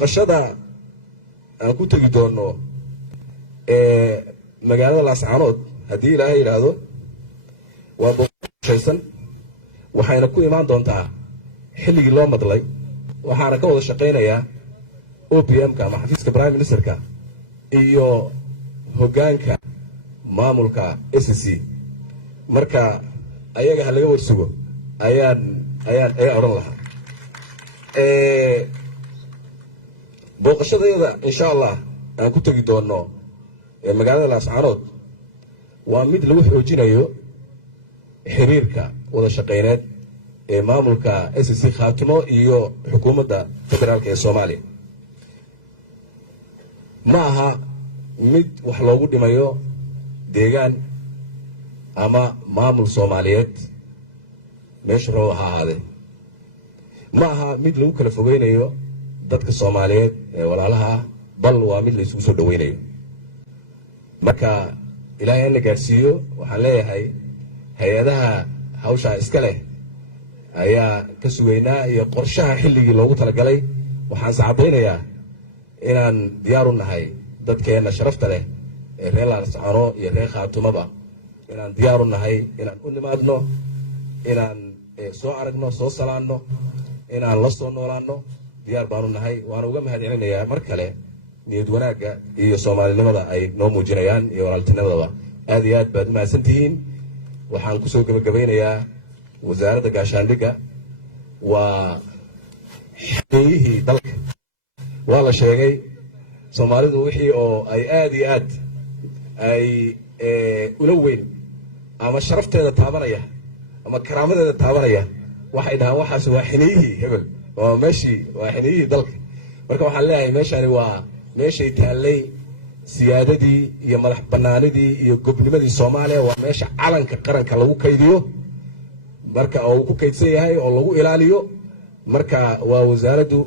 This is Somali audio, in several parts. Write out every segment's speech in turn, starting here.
booqashada aan ku tegi doono magaalada Laascaanood haddii Ilaahay yiraahdo waa booqashaysan waxayna ku imaan doontaa xilligii loo madlay waxaana ka wada shaqeynayaa OPM-ka ama xafiiska Prime Minister-ka iyo hoggaanka maamulka SSC marka ayaga halaga warsugo ayaan oran lahaa booqashadayada insha Allah aan ku tagi doono magaalada Laascaanood waa mid lagu xoojinayo xiriirka wada shaqeyneed ee maamulka SSC Khaatimo iyo xukuumadda federaalka ee Soomaaliya ma aha mid wax loogu dhimayo deegaan ama maamul Soomaaliyeed meesha roo ahaade ma aha mid lagu kala fogeynayo dadka Soomaaliyeed ee walaalaha bal waa mid la isugu soo dhaweynayo marka Ilaahay na gaarsiiyo waxaan leeyahay hay'adaha hawsha iska leh ayaa ka sugeynaa iyo qorshaha xilligii loogu talagalay waxaan saacadeynayaa inaan diyaar u nahay dadkeena sharafta leh ee reer Laascaanood iyo reer Khaatimaba inaan diyaar u nahay inaan u nimaadno inaan soo aragno soo salaanno inaan la soo noolaano diyaar baan u nahay waan uga mahadcelinayaa mar kale niyad wanaagga iyo Soomaalinimada ay noo muujinayaan iyo walaaltinimadaba aad iyo aad baad u mahadsantihiin waxaan ku soo gabagabeynayaa wasaaradda gaashaandhigga waa xilligii dalka waa la sheegay Soomaalidu wixii oo ay aad iyo aad ay ula weyn ama sharafteeda taabanaya ama karaamadeeda taabanaya waxay dhahaan waxaas waa xilligii hebel waa meeshii waa xilligii dalka marka waxaan leeyahay meeshani waa meeshay taallay siyaadadii iyo madax banaanidii iyo gobnimadii Soomaaliya waa meesha calanka qaranka lagu kaydiyo marka oo ku kaydsan yahay oo lagu ilaaliyo marka waa wasaaraddu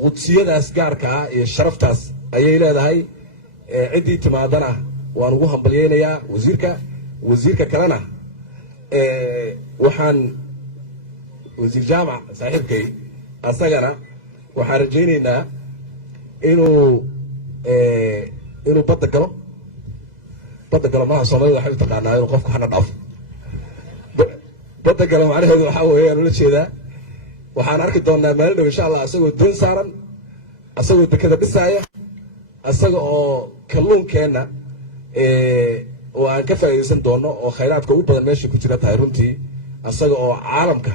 qudsiyadaas gaarka ah iyo sharaftaas ayay leedahay cidii timaadana waan ugu hambalyeeynaya wasiirka kalena waxaan wasiir jaamac saaxiibkay asagana waxaan rajaynaynaa inuu badda galo maaha Soomaalida waxay u taqaanaa inuu qofku hana dhaafo badda galo macnaheedu waxaa weeyaan ula jeedaa waxaan arki doonaa maalin dhow insha Allah asagoo doon saaran asagoo dekada dhisaaya asaga oo kalluunkeena oo aan ka faa'iideysan doono oo khayraadka ugu badan meesha ku jira tahay runtii asaga oo caalamka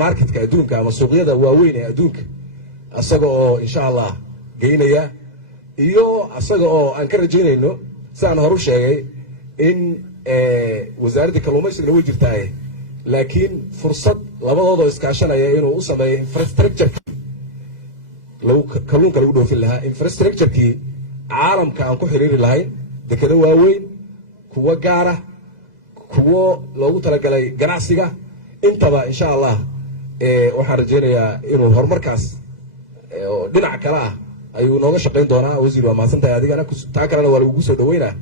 marketka adduunka ama suuqyada waaweyn ee adduunka asaga oo insha Allah geynaya iyo asaga oo aan ka rajaynayno sidaan hore u sheegay in wasaaradda kalluumaysiga way jirtaa laakiin fursad labadooda iskaashanaya inuu u sameeyo infrastructure kalluunka lagu dhoofin lahaa infrastructure-kii caalamka aan ku xiriiri lahayn dekado waaweyn kuwa gaara kuwo loogu talagalay ganacsiga intaba insha Allah waxaan rajaynayaa inuu horumarkaas dhinac kale ah ayuu nooga shaqayn doonaa wasiir waa mahadsantahay adigana taa kalena waa lagugu soo dhaweynaa